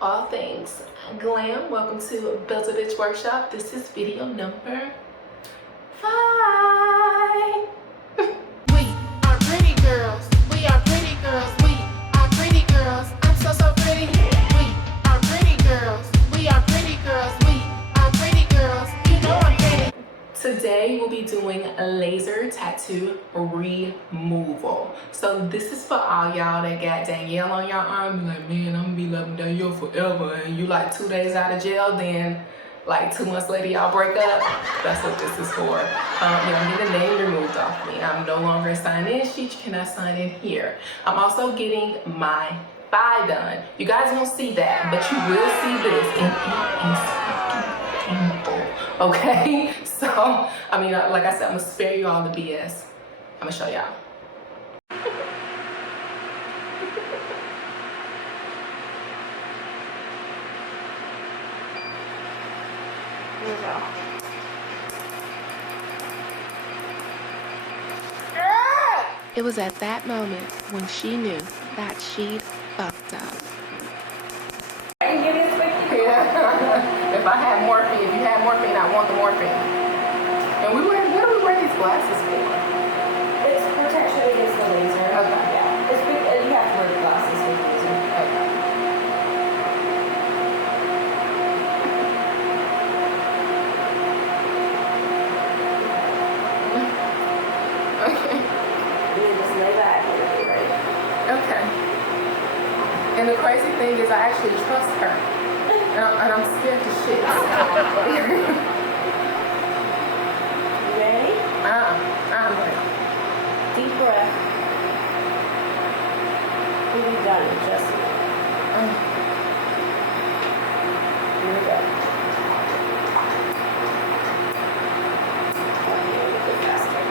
all things glam. Welcome to Built a Bitch Workshop. This is video number 5. We are pretty girls. We are pretty girls. We are pretty girls. I'm so pretty. We are pretty girls. We are pretty girls. We are pretty girls. You know I'm pretty. Today we'll be doing a laser tattoo removal. So this is for all y'all that got Danielle on your arm. You're like, man, I'm gonna be loving Danielle forever. And you like 2 days out of jail, then like 2 months later y'all break up. That's what this is for. I'm getting the name removed off me. I'm no longer a sign-in sheet. You cannot sign in here. I'm also getting my thigh done. You guys won't see that, but you will see this, and it is fucking painful. Okay, so like I said, I'm gonna spare you all the BS. I'm gonna show y'all. Here we go. It was at that moment when she knew that she'd fucked up. Yeah. If I had morphine, if you had morphine, I want the morphine. And what do we wear these glasses for? It's protection against the laser. Okay. Yeah. It's big, you have to wear the glasses with the laser. Okay. You can just lay back and it'll be right. Okay. And the crazy thing is, I actually trust her. And I'm scared to shit. You ready? I'm ready. Deep breath. We'll be done in just a minute. Here we go. Okay, a little bit faster.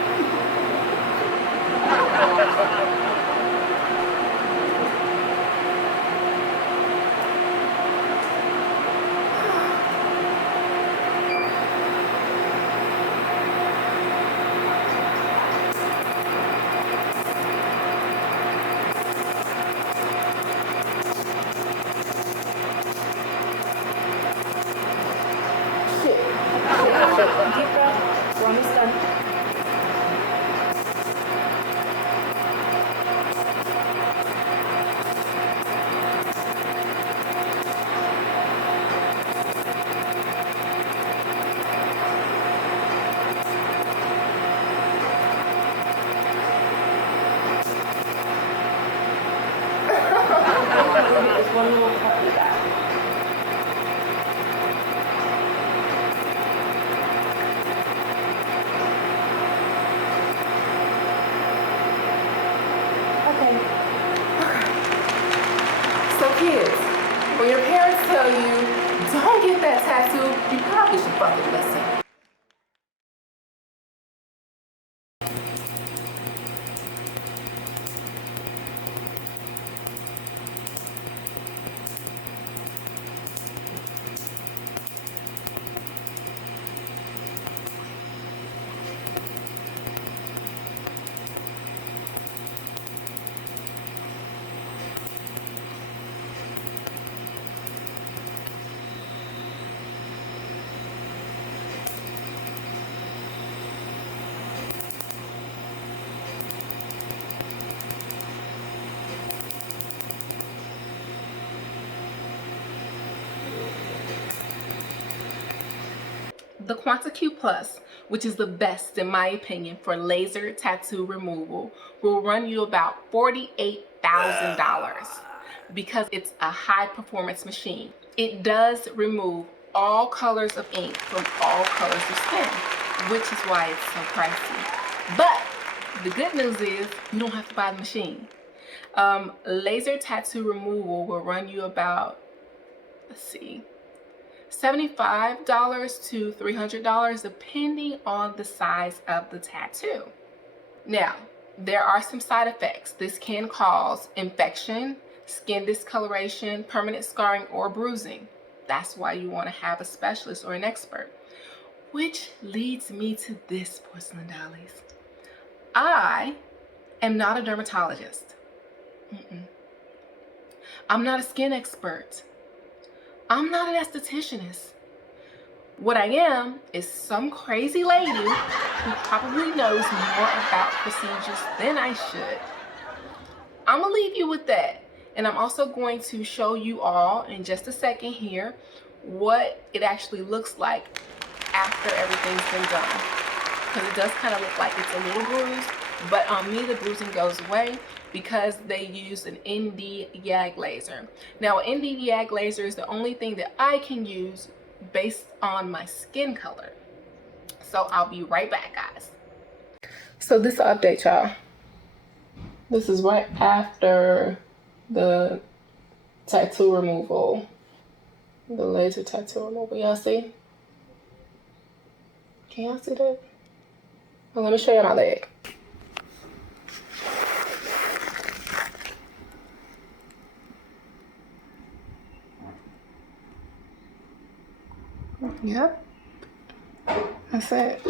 Deep breath. We're almost done. There's one little cut in the back. So kids, when your parents tell you, don't get that tattoo, you probably should fucking listen. The Quanta Q Plus, which is the best in my opinion for laser tattoo removal, will run you about $48,000 because it's a high performance machine. It does remove all colors of ink from all colors of skin, which is why it's so pricey. But the good news is you don't have to buy the machine. Laser tattoo removal will run you about, let's see, $75 to $300 depending on the size of the tattoo. Now, there are some side effects. This can cause infection, skin discoloration, permanent scarring, or bruising. That's why you want to have a specialist or an expert. Which leads me to this, porcelain dollies. I am not a dermatologist. I'm not a skin expert. I'm not an estheticianist. What I am is some crazy lady who probably knows more about procedures than I should. I'm gonna leave you with that. And I'm also going to show you all in just a second here what it actually looks like after everything's been done. Because it does kind of look like it's a little bruised, but on me the bruising goes away because they use an ND YAG laser. Now, an ND YAG laser is the only thing that I can use based on my skin color. So I'll be right back, guys. So this update, y'all. This is right after the tattoo removal, the laser tattoo removal. Y'all see? Can y'all see that? Well, let me show you my leg. Yep. That's it.